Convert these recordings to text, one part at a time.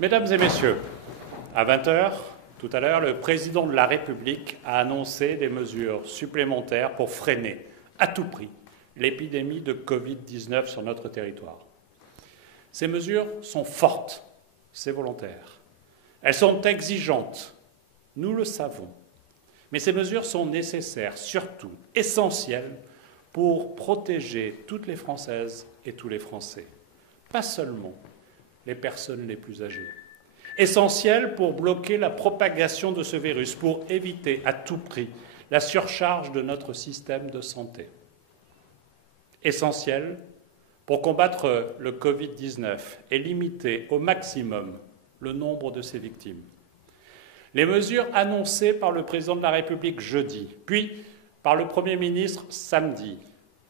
Mesdames et messieurs, à 20 heures, tout à l'heure, le président de la République a annoncé des mesures supplémentaires pour freiner à tout prix l'épidémie de Covid-19 sur notre territoire. Ces mesures sont fortes, c'est volontaire. Elles sont exigeantes, nous le savons. Mais ces mesures sont nécessaires, surtout essentielles, pour protéger toutes les Françaises et tous les Français, pas seulement les personnes les plus âgées. Essentielles pour bloquer la propagation de ce virus, pour éviter à tout prix la surcharge de notre système de santé. Essentielles pour combattre le Covid-19 et limiter au maximum le nombre de ses victimes. Les mesures annoncées par le président de la République jeudi, puis par le Premier ministre samedi,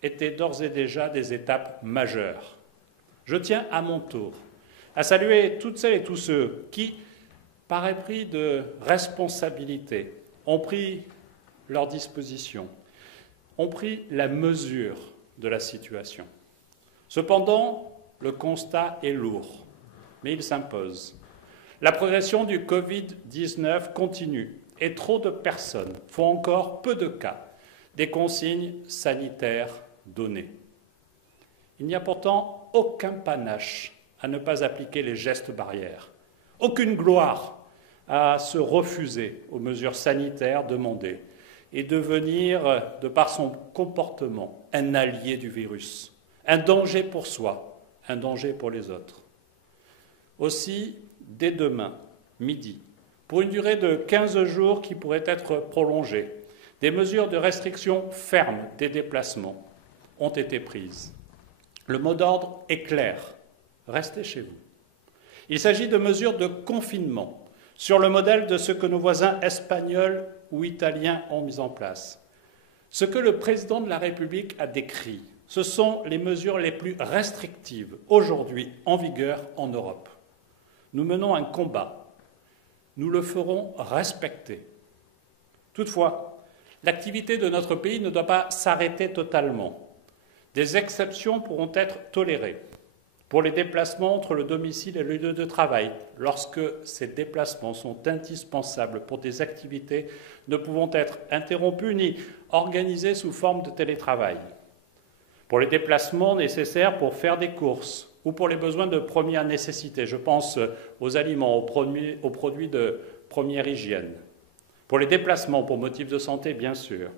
étaient d'ores et déjà des étapes majeures. Je tiens à mon tour à saluer toutes celles et tous ceux qui, par épris de responsabilité, ont pris leurs dispositions, ont pris la mesure de la situation. Cependant, le constat est lourd, mais il s'impose. La progression du Covid-19 continue et trop de personnes font encore peu de cas des consignes sanitaires données. Il n'y a pourtant aucun panache à ne pas appliquer les gestes barrières, aucune gloire à se refuser aux mesures sanitaires demandées et devenir, de par son comportement, un allié du virus, un danger pour soi, un danger pour les autres. Aussi, dès demain, midi, pour une durée de 15 jours qui pourrait être prolongée, des mesures de restriction fermes des déplacements ont été prises. Le mot d'ordre est clair, restez chez vous. Il s'agit de mesures de confinement, sur le modèle de ce que nos voisins espagnols ou italiens ont mis en place. Ce que le président de la République a décrit, ce sont les mesures les plus restrictives aujourd'hui en vigueur en Europe. Nous menons un combat. Nous le ferons respecter. Toutefois, l'activité de notre pays ne doit pas s'arrêter totalement. Des exceptions pourront être tolérées pour les déplacements entre le domicile et le lieu de travail, lorsque ces déplacements sont indispensables pour des activités ne pouvant être interrompues ni organisées sous forme de télétravail. Pour les déplacements nécessaires pour faire des courses ou pour les besoins de première nécessité, je pense aux aliments, aux produits de première hygiène. Pour les déplacements pour motifs de santé, bien sûr.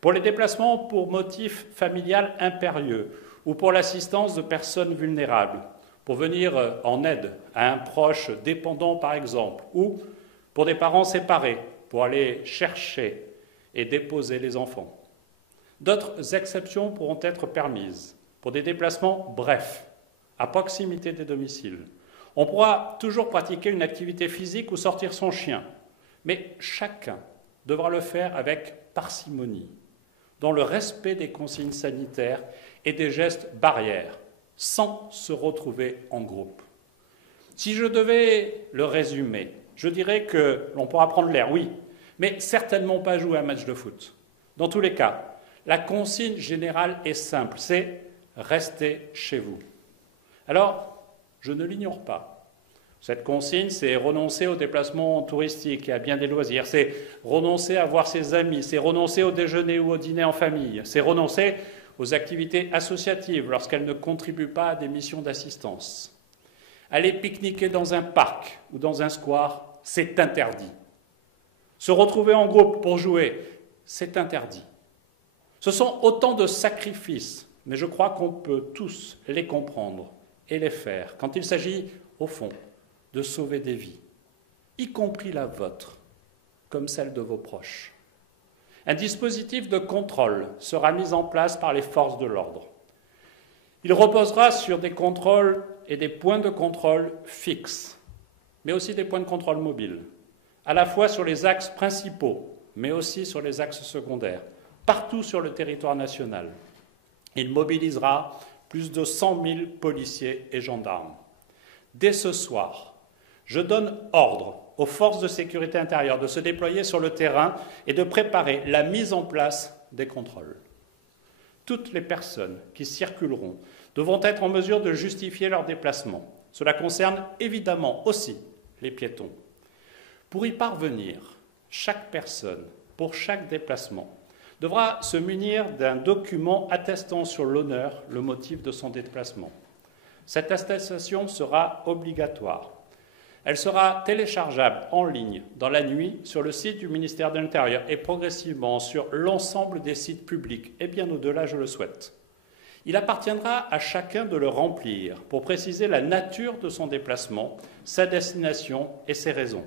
Pour les déplacements pour motif familial impérieux ou pour l'assistance de personnes vulnérables, pour venir en aide à un proche dépendant par exemple, ou pour des parents séparés, pour aller chercher et déposer les enfants. D'autres exceptions pourront être permises pour des déplacements brefs, à proximité des domiciles. On pourra toujours pratiquer une activité physique ou sortir son chien, mais chacun devra le faire avec parcimonie, dans le respect des consignes sanitaires et des gestes barrières, sans se retrouver en groupe. Si je devais le résumer, je dirais que l'on pourra prendre l'air, oui, mais certainement pas jouer un match de foot. Dans tous les cas, la consigne générale est simple, c'est rester chez vous. Alors, je ne l'ignore pas. Cette consigne, c'est renoncer aux déplacements touristiques et à bien des loisirs, c'est renoncer à voir ses amis, c'est renoncer au déjeuner ou au dîner en famille, c'est renoncer aux activités associatives lorsqu'elles ne contribuent pas à des missions d'assistance. Aller pique-niquer dans un parc ou dans un square, c'est interdit. Se retrouver en groupe pour jouer, c'est interdit. Ce sont autant de sacrifices, mais je crois qu'on peut tous les comprendre et les faire quand il s'agit, au fond, de sauver des vies, y compris la vôtre, comme celle de vos proches. Un dispositif de contrôle sera mis en place par les forces de l'ordre. Il reposera sur des contrôles et des points de contrôle fixes, mais aussi des points de contrôle mobiles, à la fois sur les axes principaux, mais aussi sur les axes secondaires, partout sur le territoire national. Il mobilisera plus de 100 000 policiers et gendarmes. Dès ce soir, je donne ordre aux forces de sécurité intérieure de se déployer sur le terrain et de préparer la mise en place des contrôles. Toutes les personnes qui circuleront devront être en mesure de justifier leur déplacement. Cela concerne évidemment aussi les piétons. Pour y parvenir, chaque personne, pour chaque déplacement, devra se munir d'un document attestant sur l'honneur le motif de son déplacement. Cette attestation sera obligatoire. Elle sera téléchargeable en ligne dans la nuit sur le site du ministère de l'Intérieur et progressivement sur l'ensemble des sites publics, et bien au-delà, je le souhaite. Il appartiendra à chacun de le remplir pour préciser la nature de son déplacement, sa destination et ses raisons.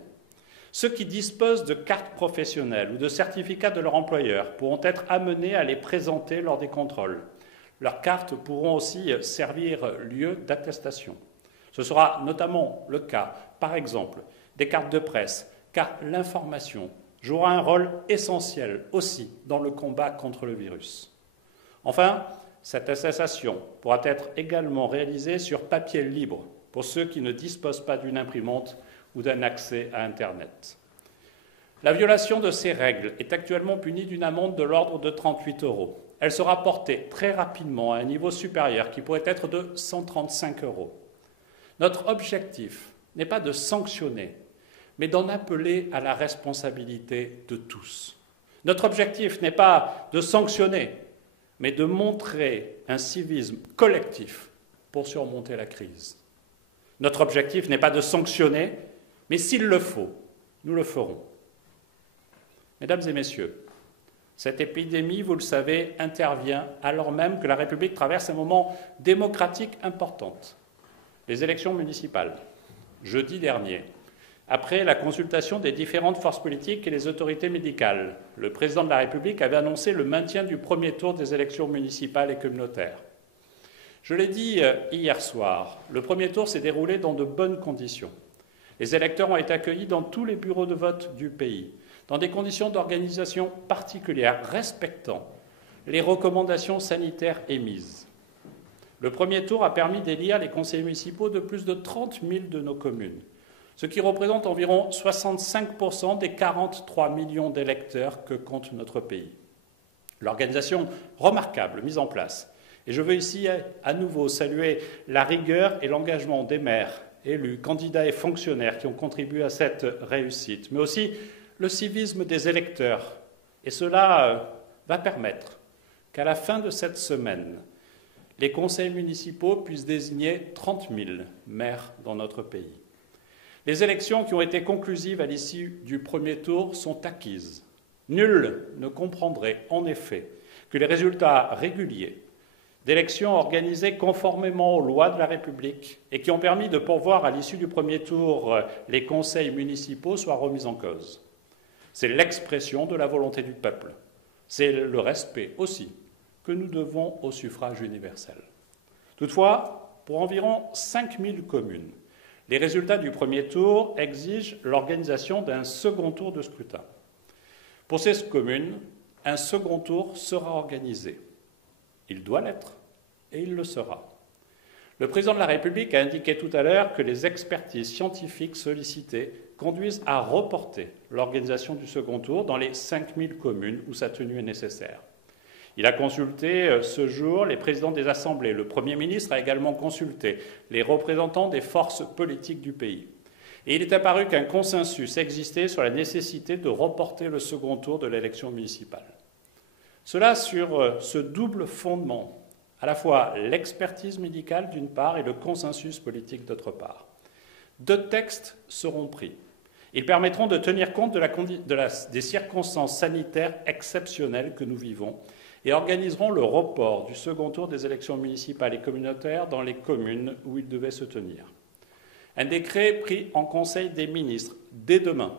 Ceux qui disposent de cartes professionnelles ou de certificats de leur employeur pourront être amenés à les présenter lors des contrôles. Leurs cartes pourront aussi servir lieu d'attestation. Ce sera notamment le cas, par exemple, des cartes de presse, car l'information jouera un rôle essentiel aussi dans le combat contre le virus. Enfin, cette attestation pourra être également réalisée sur papier libre pour ceux qui ne disposent pas d'une imprimante ou d'un accès à Internet. La violation de ces règles est actuellement punie d'une amende de l'ordre de 38 €. Elle sera portée très rapidement à un niveau supérieur qui pourrait être de 135 €. Notre objectif n'est pas de sanctionner, mais d'en appeler à la responsabilité de tous. Notre objectif n'est pas de sanctionner, mais de montrer un civisme collectif pour surmonter la crise. Notre objectif n'est pas de sanctionner, mais s'il le faut, nous le ferons. Mesdames et messieurs, cette épidémie, vous le savez, intervient alors même que la République traverse un moment démocratique important. Les élections municipales, jeudi dernier, après la consultation des différentes forces politiques et les autorités médicales, le président de la République avait annoncé le maintien du premier tour des élections municipales et communautaires. Je l'ai dit hier soir, le premier tour s'est déroulé dans de bonnes conditions. Les électeurs ont été accueillis dans tous les bureaux de vote du pays, dans des conditions d'organisation particulières, respectant les recommandations sanitaires émises. Le premier tour a permis d'élire les conseillers municipaux de plus de 30 000 de nos communes, ce qui représente environ 65% des 43 millions d'électeurs que compte notre pays. L'organisation remarquable mise en place. Et je veux ici à nouveau saluer la rigueur et l'engagement des maires, élus, candidats et fonctionnaires qui ont contribué à cette réussite, mais aussi le civisme des électeurs. Et cela va permettre qu'à la fin de cette semaine, les conseils municipaux puissent désigner 30 000 maires dans notre pays. Les élections qui ont été conclusives à l'issue du premier tour sont acquises. Nul ne comprendrait en effet que les résultats réguliers d'élections organisées conformément aux lois de la République et qui ont permis de pourvoir à l'issue du premier tour les conseils municipaux soient remis en cause. C'est l'expression de la volonté du peuple. C'est le respect aussi que nous devons au suffrage universel. Toutefois, pour environ 5 000 communes, les résultats du premier tour exigent l'organisation d'un second tour de scrutin. Pour ces communes, un second tour sera organisé. Il doit l'être et il le sera. Le président de la République a indiqué tout à l'heure que les expertises scientifiques sollicitées conduisent à reporter l'organisation du second tour dans les 5 000 communes où sa tenue est nécessaire. Il a consulté ce jour les présidents des assemblées. Le Premier ministre a également consulté les représentants des forces politiques du pays. Et il est apparu qu'un consensus existait sur la nécessité de reporter le second tour de l'élection municipale. Cela sur ce double fondement, à la fois l'expertise médicale d'une part et le consensus politique d'autre part. 2 textes seront pris. Ils permettront de tenir compte des circonstances sanitaires exceptionnelles que nous vivons et organiseront le report du second tour des élections municipales et communautaires dans les communes où il devait se tenir. Un décret pris en Conseil des ministres dès demain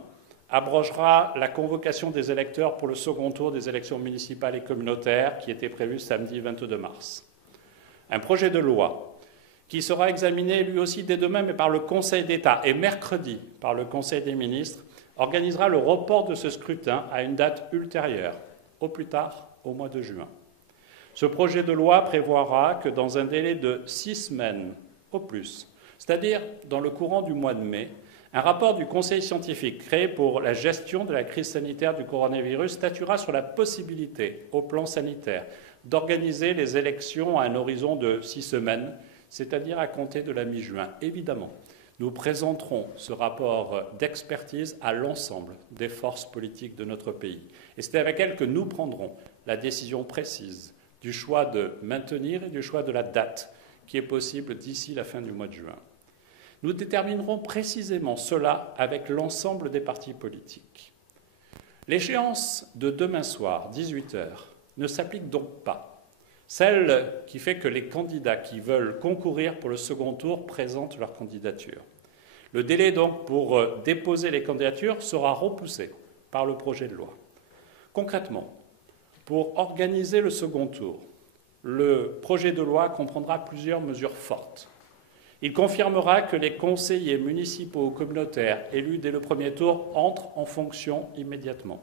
abrogera la convocation des électeurs pour le second tour des élections municipales et communautaires qui était prévu samedi 22 mars. Un projet de loi qui sera examiné lui aussi dès demain mais par le Conseil d'État et mercredi par le Conseil des ministres organisera le report de ce scrutin à une date ultérieure, au plus tard au mois de juin. Ce projet de loi prévoira que dans un délai de 6 semaines au plus, c'est-à-dire dans le courant du mois de mai, un rapport du Conseil scientifique créé pour la gestion de la crise sanitaire du coronavirus statuera sur la possibilité, au plan sanitaire, d'organiser les élections à un horizon de 6 semaines, c'est-à-dire à compter de la mi-juin. Évidemment, Nous présenterons ce rapport d'expertise à l'ensemble des forces politiques de notre pays. Et c'est avec elles que nous prendrons la décision précise du choix de maintenir et du choix de la date qui est possible d'ici la fin du mois de juin. Nous déterminerons précisément cela avec l'ensemble des partis politiques. L'échéance de demain soir, 18 h, ne s'applique donc pas. Celle qui fait que les candidats qui veulent concourir pour le second tour présentent leur candidature. Le délai donc pour déposer les candidatures sera repoussé par le projet de loi. Concrètement, pour organiser le second tour, le projet de loi comprendra plusieurs mesures fortes. Il confirmera que les conseillers municipaux ou communautaires élus dès le premier tour entrent en fonction immédiatement.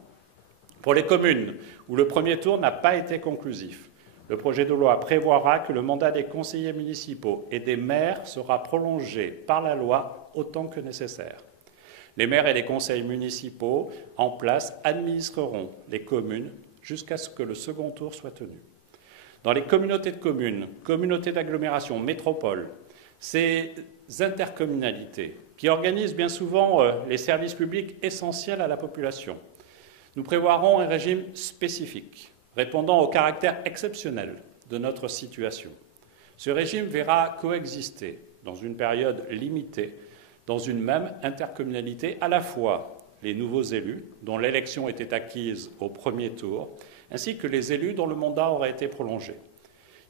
Pour les communes où le premier tour n'a pas été conclusif, le projet de loi prévoira que le mandat des conseillers municipaux et des maires sera prolongé par la loi autant que nécessaire. Les maires et les conseils municipaux en place administreront les communes jusqu'à ce que le second tour soit tenu. Dans les communautés de communes, communautés d'agglomération, métropoles, ces intercommunalités qui organisent bien souvent les services publics essentiels à la population, nous prévoirons un régime spécifique répondant au caractère exceptionnel de notre situation. Ce régime verra coexister, dans une période limitée, dans une même intercommunalité, à la fois les nouveaux élus, dont l'élection était acquise au premier tour, ainsi que les élus dont le mandat aura été prolongé.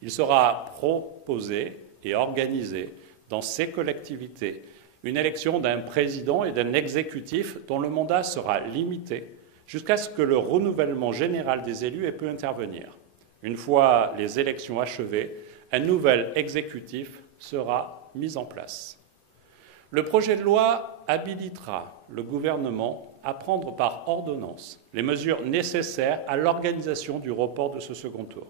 Il sera proposé et organisé dans ces collectivités une élection d'un président et d'un exécutif dont le mandat sera limité jusqu'à ce que le renouvellement général des élus ait pu intervenir. Une fois les élections achevées, un nouvel exécutif sera mis en place. Le projet de loi habilitera le gouvernement à prendre par ordonnance les mesures nécessaires à l'organisation du report de ce second tour.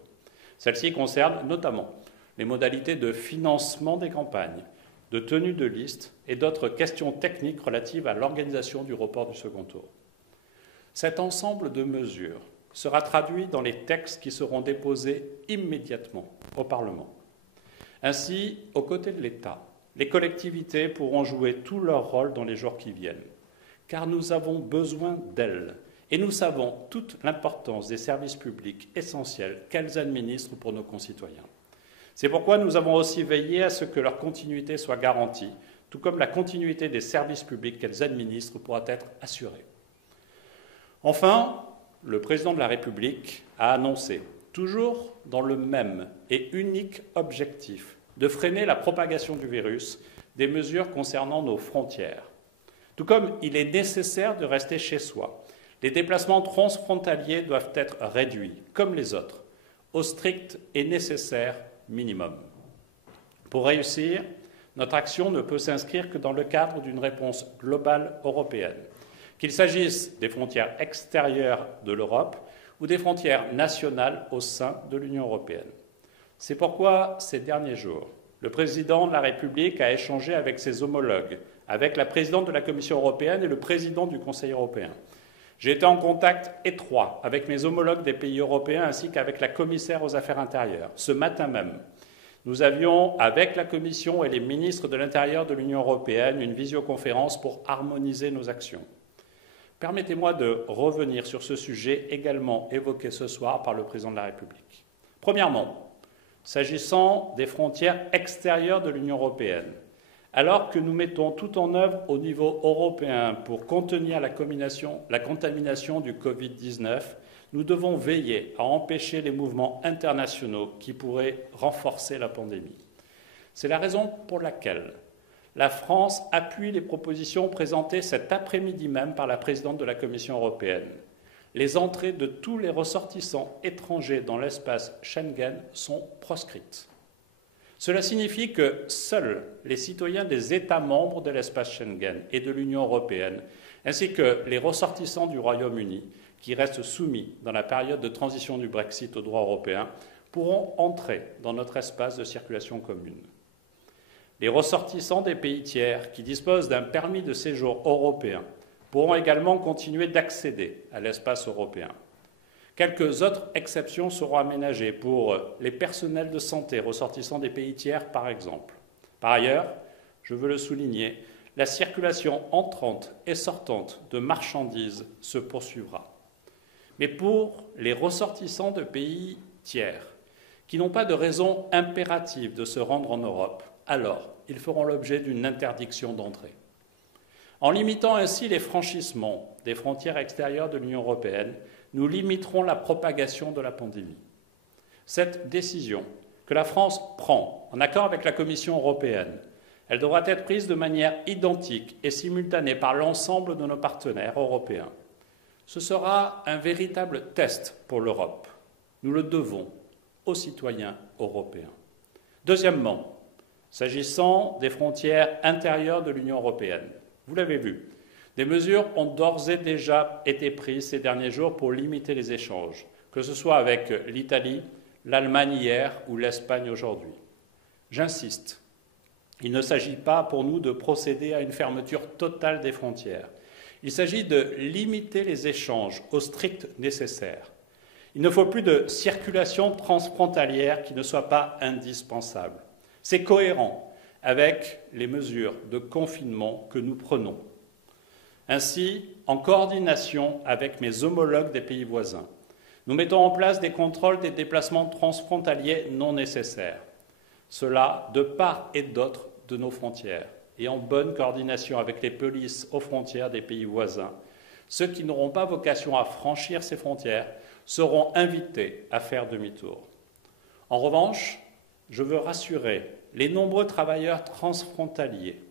Celles-ci concernent notamment les modalités de financement des campagnes, de tenue de liste et d'autres questions techniques relatives à l'organisation du report du second tour. Cet ensemble de mesures sera traduit dans les textes qui seront déposés immédiatement au Parlement. Ainsi, aux côtés de l'État, les collectivités pourront jouer tout leur rôle dans les jours qui viennent, car nous avons besoin d'elles et nous savons toute l'importance des services publics essentiels qu'elles administrent pour nos concitoyens. C'est pourquoi nous avons aussi veillé à ce que leur continuité soit garantie, tout comme la continuité des services publics qu'elles administrent pourra être assurée. Enfin, le président de la République a annoncé, toujours dans le même et unique objectif de freiner la propagation du virus, des mesures concernant nos frontières. Tout comme il est nécessaire de rester chez soi, les déplacements transfrontaliers doivent être réduits, comme les autres, au strict et nécessaire minimum. Pour réussir, notre action ne peut s'inscrire que dans le cadre d'une réponse globale européenne, qu'il s'agisse des frontières extérieures de l'Europe ou des frontières nationales au sein de l'Union européenne. C'est pourquoi, ces derniers jours, le président de la République a échangé avec ses homologues, avec la présidente de la Commission européenne et le président du Conseil européen. J'ai été en contact étroit avec mes homologues des pays européens ainsi qu'avec la commissaire aux Affaires intérieures. Ce matin même, nous avions, avec la Commission et les ministres de l'Intérieur de l'Union européenne, une visioconférence pour harmoniser nos actions. Permettez-moi de revenir sur ce sujet également évoqué ce soir par le président de la République. Premièrement, s'agissant des frontières extérieures de l'Union européenne, alors que nous mettons tout en œuvre au niveau européen pour contenir la contamination du Covid-19, nous devons veiller à empêcher les mouvements internationaux qui pourraient renforcer la pandémie. C'est la raison pour laquelle la France appuie les propositions présentées cet après-midi même par la présidente de la Commission européenne. Les entrées de tous les ressortissants étrangers dans l'espace Schengen sont proscrites. Cela signifie que seuls les citoyens des États membres de l'espace Schengen et de l'Union européenne, ainsi que les ressortissants du Royaume-Uni, qui restent soumis dans la période de transition du Brexit au droit européen, pourront entrer dans notre espace de circulation commune. Les ressortissants des pays tiers qui disposent d'un permis de séjour européen pourront également continuer d'accéder à l'espace européen. Quelques autres exceptions seront aménagées pour les personnels de santé ressortissants des pays tiers, par exemple. Par ailleurs, je veux le souligner, la circulation entrante et sortante de marchandises se poursuivra. Mais pour les ressortissants de pays tiers, qui n'ont pas de raison impérative de se rendre en Europe, alors ils feront l'objet d'une interdiction d'entrée. En limitant ainsi les franchissements des frontières extérieures de l'Union européenne, nous limiterons la propagation de la pandémie. Cette décision que la France prend en accord avec la Commission européenne, elle devra être prise de manière identique et simultanée par l'ensemble de nos partenaires européens. Ce sera un véritable test pour l'Europe. Nous le devons aux citoyens européens. Deuxièmement, s'agissant des frontières intérieures de l'Union européenne, vous l'avez vu, des mesures ont d'ores et déjà été prises ces derniers jours pour limiter les échanges, que ce soit avec l'Italie, l'Allemagne hier ou l'Espagne aujourd'hui. J'insiste, il ne s'agit pas pour nous de procéder à une fermeture totale des frontières. Il s'agit de limiter les échanges au strict nécessaire. Il ne faut plus de circulation transfrontalière qui ne soit pas indispensable. C'est cohérent avec les mesures de confinement que nous prenons. Ainsi, en coordination avec mes homologues des pays voisins, nous mettons en place des contrôles des déplacements transfrontaliers non nécessaires. Cela de part et d'autre de nos frontières et en bonne coordination avec les polices aux frontières des pays voisins. Ceux qui n'auront pas vocation à franchir ces frontières seront invités à faire demi-tour. En revanche, je veux rassurer les nombreux travailleurs transfrontaliers.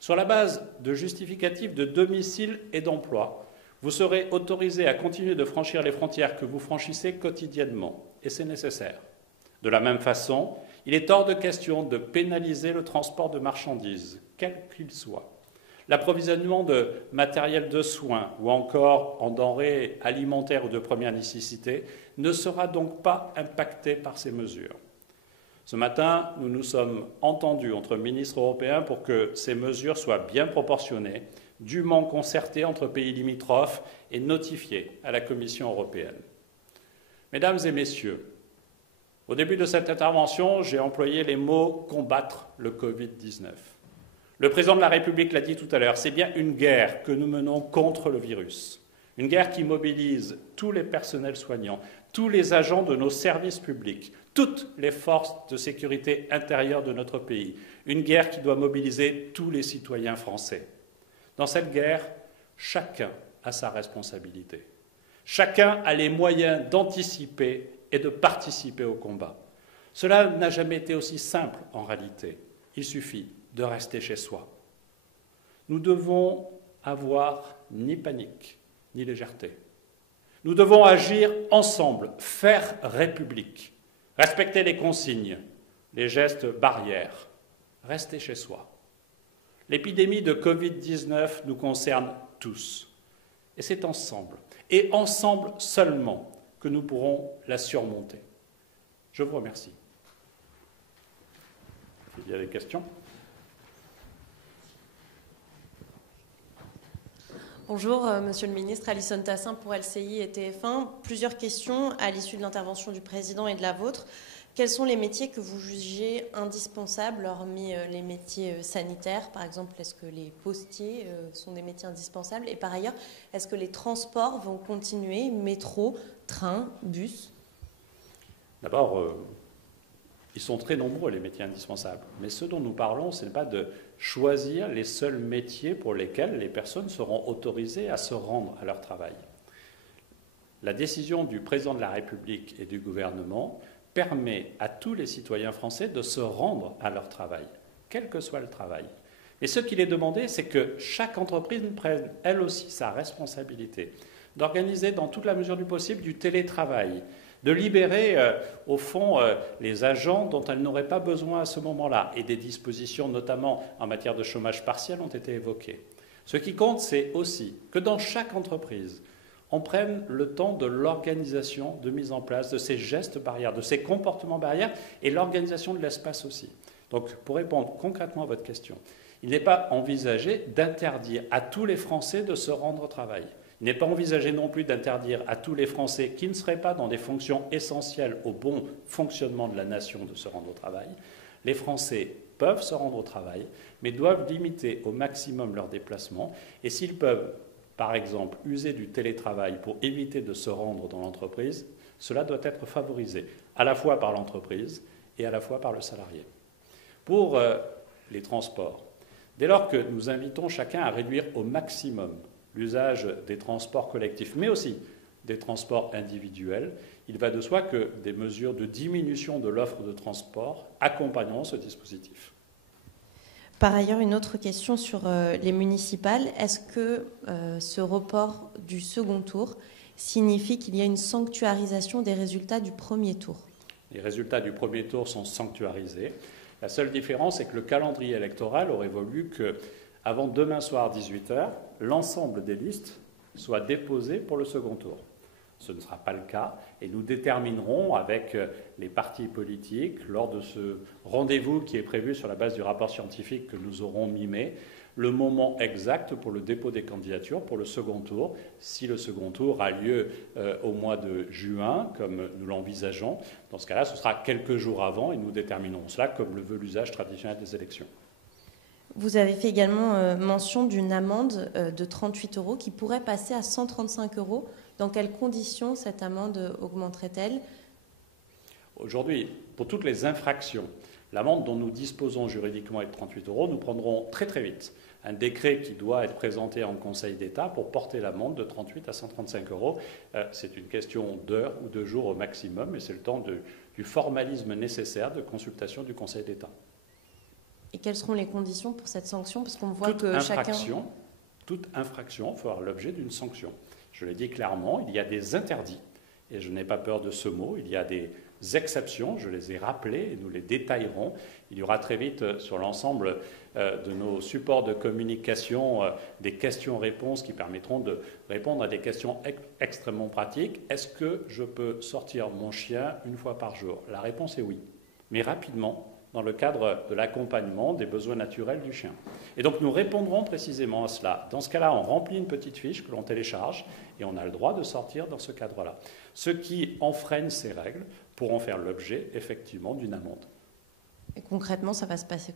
Sur la base de justificatifs de domicile et d'emploi, vous serez autorisés à continuer de franchir les frontières que vous franchissez quotidiennement, et c'est nécessaire. De la même façon, il est hors de question de pénaliser le transport de marchandises, quel qu'il soit. L'approvisionnement de matériel de soins ou encore en denrées alimentaires ou de première nécessité ne sera donc pas impacté par ces mesures. Ce matin, nous nous sommes entendus entre ministres européens pour que ces mesures soient bien proportionnées, dûment concertées entre pays limitrophes et notifiées à la Commission européenne. Mesdames et messieurs, au début de cette intervention, j'ai employé les mots « combattre le Covid-19 ». Le président de la République l'a dit tout à l'heure, c'est bien une guerre que nous menons contre le virus. Une guerre qui mobilise tous les personnels soignants, tous les agents de nos services publics, toutes les forces de sécurité intérieure de notre pays. Une guerre qui doit mobiliser tous les citoyens français. Dans cette guerre, chacun a sa responsabilité. Chacun a les moyens d'anticiper et de participer au combat. Cela n'a jamais été aussi simple en réalité. Il suffit de rester chez soi. Nous devons avoir ni panique, ni légèreté. Nous devons agir ensemble, faire République, respecter les consignes, les gestes barrières, rester chez soi. L'épidémie de Covid-19 nous concerne tous. Et c'est ensemble, et ensemble seulement, que nous pourrons la surmonter. Je vous remercie. Il y a des questions ? Bonjour, Monsieur le Ministre. Alison Tassin pour LCI et TF1. Plusieurs questions à l'issue de l'intervention du Président et de la vôtre. Quels sont les métiers que vous jugez indispensables, hormis les métiers sanitaires? Par exemple, est-ce que les postiers sont des métiers indispensables? Et par ailleurs, est-ce que les transports vont continuer, métro, train, bus? D'abord, ils sont très nombreux, les métiers indispensables. Mais ce dont nous parlons, ce n'est pas de choisir les seuls métiers pour lesquels les personnes seront autorisées à se rendre à leur travail. La décision du Président de la République et du gouvernement permet à tous les citoyens français de se rendre à leur travail, quel que soit le travail. Et ce qu'il est demandé, c'est que chaque entreprise prenne, elle aussi, sa responsabilité, d'organiser dans toute la mesure du possible du télétravail, de libérer, au fond, les agents dont elle n'aurait pas besoin à ce moment-là. Et des dispositions, notamment en matière de chômage partiel, ont été évoquées. Ce qui compte, c'est aussi que dans chaque entreprise, on prenne le temps de l'organisation, de mise en place de ces gestes barrières, de ces comportements barrières et l'organisation de l'espace aussi. Donc, pour répondre concrètement à votre question, il n'est pas envisagé d'interdire à tous les Français de se rendre au travail. Il n'est pas envisagé non plus d'interdire à tous les Français qui ne seraient pas dans des fonctions essentielles au bon fonctionnement de la nation de se rendre au travail. Les Français peuvent se rendre au travail, mais doivent limiter au maximum leurs déplacements. Et s'ils peuvent, par exemple, user du télétravail pour éviter de se rendre dans l'entreprise, cela doit être favorisé, à la fois par l'entreprise et à la fois par le salarié. Pour les transports, dès lors que nous invitons chacun à réduire au maximum l'usage des transports collectifs, mais aussi des transports individuels, il va de soi que des mesures de diminution de l'offre de transport accompagneront ce dispositif. Par ailleurs, une autre question sur les municipales. Est-ce que ce report du second tour signifie qu'il y a une sanctuarisation des résultats du premier tour? Les résultats du premier tour sont sanctuarisés. La seule différence est que le calendrier électoral aurait voulu qu'avant demain soir 18h, l'ensemble des listes soient déposées pour le second tour. Ce ne sera pas le cas et nous déterminerons avec les partis politiques, lors de ce rendez-vous qui est prévu sur la base du rapport scientifique que nous aurons mi-mai, le moment exact pour le dépôt des candidatures pour le second tour. Si le second tour a lieu au mois de juin, comme nous l'envisageons, dans ce cas-là, ce sera quelques jours avant et nous déterminerons cela comme le veut l'usage traditionnel des élections. Vous avez fait également mention d'une amende de 38 € qui pourrait passer à 135 €. Dans quelles conditions cette amende augmenterait-elle? Aujourd'hui, pour toutes les infractions, l'amende dont nous disposons juridiquement est de 38 €. Nous prendrons très très vite un décret qui doit être présenté en Conseil d'État pour porter l'amende de 38 à 135 €. C'est une question d'heures ou de jours au maximum, et c'est le temps du formalisme nécessaire de consultation du Conseil d'État. Et quelles seront les conditions pour cette sanction? Parce qu'on voit que chacun... Toute infraction fera l'objet d'une sanction. Je l'ai dit clairement, il y a des interdits, et je n'ai pas peur de ce mot, il y a des exceptions, je les ai rappelées et nous les détaillerons. Il y aura très vite sur l'ensemble de nos supports de communication des questions-réponses qui permettront de répondre à des questions extrêmement pratiques. Est-ce que je peux sortir mon chien une fois par jour? La réponse est oui, mais rapidement, dans le cadre de l'accompagnement des besoins naturels du chien. Et donc nous répondrons précisément à cela. Dans ce cas-là, on remplit une petite fiche que l'on télécharge et on a le droit de sortir dans ce cadre-là. Ceux qui enfreignent ces règles pourront faire l'objet effectivement d'une amende. Et concrètement, ça va se passer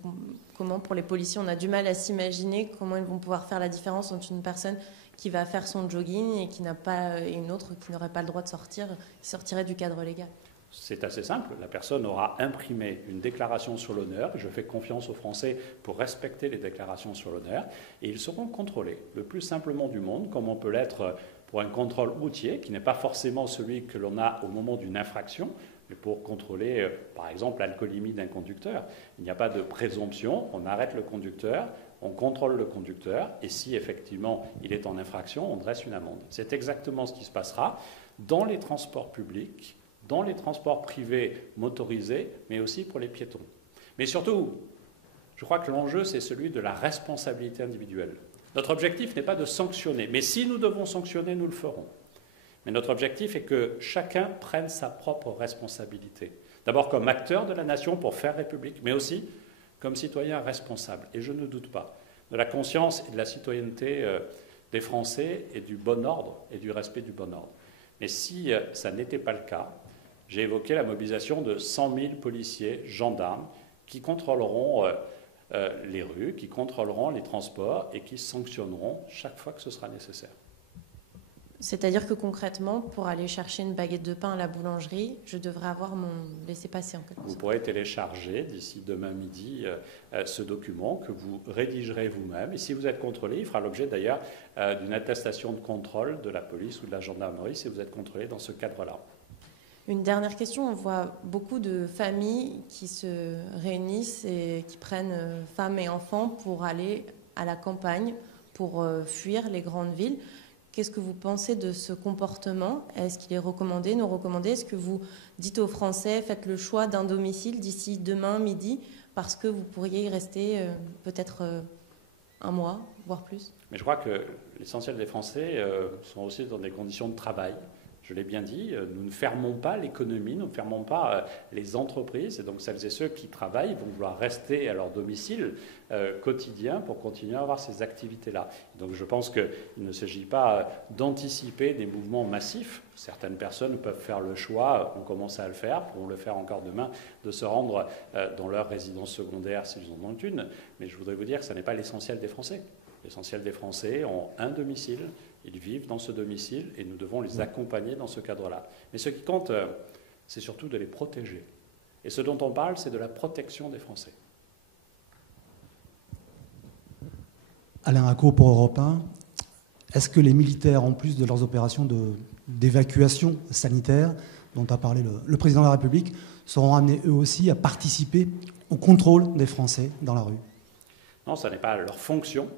comment pour les policiers? On a du mal à s'imaginer comment ils vont pouvoir faire la différence entre une personne qui va faire son jogging et qui n'a pas, et une autre qui n'aurait pas le droit de sortir, qui sortirait du cadre légal. C'est assez simple. La personne aura imprimé une déclaration sur l'honneur. Je fais confiance aux Français pour respecter les déclarations sur l'honneur. Et ils seront contrôlés le plus simplement du monde, comme on peut l'être pour un contrôle routier, qui n'est pas forcément celui que l'on a au moment d'une infraction, mais pour contrôler, par exemple, l'alcoolémie d'un conducteur. Il n'y a pas de présomption. On arrête le conducteur, on contrôle le conducteur, et si effectivement il est en infraction, on dresse une amende. C'est exactement ce qui se passera dans les transports publics, dans les transports privés motorisés, mais aussi pour les piétons. Mais surtout, je crois que l'enjeu, c'est celui de la responsabilité individuelle. Notre objectif n'est pas de sanctionner, mais si nous devons sanctionner, nous le ferons. Mais notre objectif est que chacun prenne sa propre responsabilité. D'abord comme acteur de la nation pour faire République, mais aussi comme citoyen responsable. Et je ne doute pas de la conscience et de la citoyenneté des Français et du bon ordre et du respect du bon ordre. Mais si ça n'était pas le cas, j'ai évoqué la mobilisation de 100 000 policiers, gendarmes, qui contrôleront les rues, qui contrôleront les transports et qui sanctionneront chaque fois que ce sera nécessaire. C'est-à-dire que concrètement, pour aller chercher une baguette de pain à la boulangerie, je devrais avoir mon laissez-passer en quelque sorte. Vous pourrez télécharger d'ici demain midi ce document que vous rédigerez vous-même. Et si vous êtes contrôlé, il fera l'objet d'ailleurs d'une attestation de contrôle de la police ou de la gendarmerie si vous êtes contrôlé dans ce cadre-là. Une dernière question, on voit beaucoup de familles qui se réunissent et qui prennent femmes et enfants pour aller à la campagne, pour fuir les grandes villes. Qu'est-ce que vous pensez de ce comportement? Est-ce qu'il est recommandé, non recommandé? Est-ce que vous dites aux Français, faites le choix d'un domicile d'ici demain midi, parce que vous pourriez y rester peut-être un mois, voire plus? Mais je crois que l'essentiel des Français sont aussi dans des conditions de travail. Je l'ai bien dit, nous ne fermons pas l'économie, nous ne fermons pas les entreprises. Et donc celles et ceux qui travaillent vont vouloir rester à leur domicile quotidien pour continuer à avoir ces activités-là. Donc je pense qu'il ne s'agit pas d'anticiper des mouvements massifs. Certaines personnes peuvent faire le choix, on commence à le faire, pourront le faire encore demain, de se rendre dans leur résidence secondaire s'ils en ont une. Mais je voudrais vous dire que ce n'est pas l'essentiel des Français. L'essentiel des Français ont un domicile, ils vivent dans ce domicile et nous devons les accompagner dans ce cadre-là. Mais ce qui compte, c'est surtout de les protéger. Et ce dont on parle, c'est de la protection des Français. Alain Acco pour Europe 1. Est-ce que les militaires, en plus de leurs opérations d'évacuation sanitaire, dont a parlé le président de la République, seront amenés eux aussi à participer au contrôle des Français dans la rue? Non, ça n'est pas leur fonction.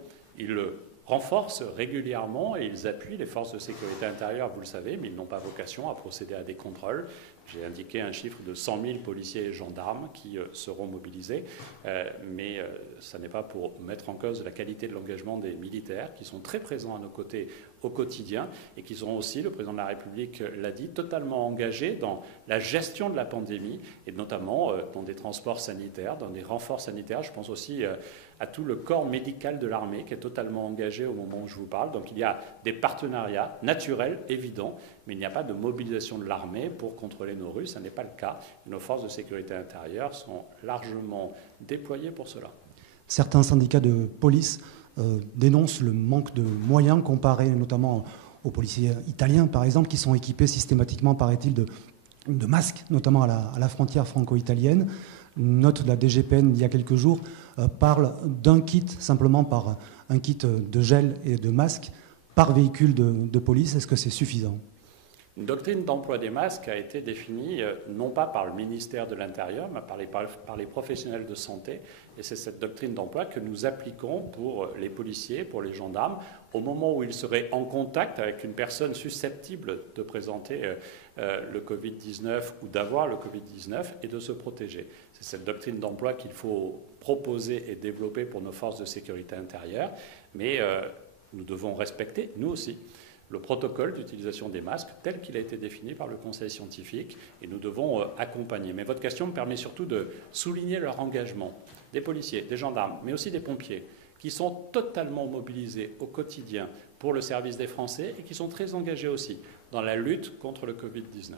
Ils le renforcent régulièrement et ils appuient les forces de sécurité intérieure, vous le savez, mais ils n'ont pas vocation à procéder à des contrôles. J'ai indiqué un chiffre de 100 000 policiers et gendarmes qui seront mobilisés, mais ça n'est pas pour mettre en cause la qualité de l'engagement des militaires qui sont très présents à nos côtés au quotidien et qui seront aussi, le président de la République l'a dit, totalement engagés dans la gestion de la pandémie et notamment dans des transports sanitaires, dans des renforts sanitaires. Je pense aussi à tout le corps médical de l'armée qui est totalement engagé au moment où je vous parle. Donc il y a des partenariats naturels, évidents, mais il n'y a pas de mobilisation de l'armée pour contrôler nos rues. Ce n'est pas le cas. Nos forces de sécurité intérieure sont largement déployées pour cela. Certains syndicats de police dénoncent le manque de moyens comparé notamment aux policiers italiens, par exemple, qui sont équipés systématiquement, paraît-il, de masques, notamment à la frontière franco-italienne. Une note de la DGPN d'il y a quelques jours parle d'un kit, simplement par un kit de gel et de masques par véhicule de police. Est-ce que c'est suffisant ? Une doctrine d'emploi des masques a été définie non pas par le ministère de l'Intérieur, mais par les professionnels de santé. Et c'est cette doctrine d'emploi que nous appliquons pour les policiers, pour les gendarmes, au moment où ils seraient en contact avec une personne susceptible de présenter le Covid-19 ou d'avoir le Covid-19 et de se protéger. C'est cette doctrine d'emploi qu'il faut proposer et développer pour nos forces de sécurité intérieure. Mais nous devons respecter, nous aussi, le protocole d'utilisation des masques tel qu'il a été défini par le Conseil scientifique et nous devons accompagner. Mais votre question me permet surtout de souligner leur engagement, des policiers, des gendarmes, mais aussi des pompiers, qui sont totalement mobilisés au quotidien pour le service des Français et qui sont très engagés aussi dans la lutte contre le Covid-19.